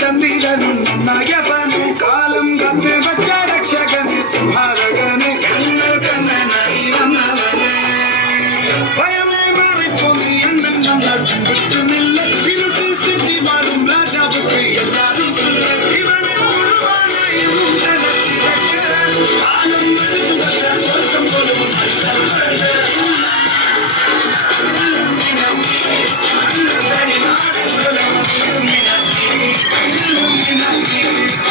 சந்திரனும் நயவனே காலம் கத்து வச்ச ரட்சகனே சுபாரகனே கண்ணல் கண்ணனை வந்தவனே பயமே மறைப்போம் எண்ணம் நம்மால் விட்டுமில்லை இருட்டில் சிட்டி வாழும் ராஜாவுக்கு எல்லாரும் சொல்ல இவனே உருவான இன்னும் ஜனத்திற்கு காலம் மருந்து வச்ச சொர்க்கம் போலும் Thank you.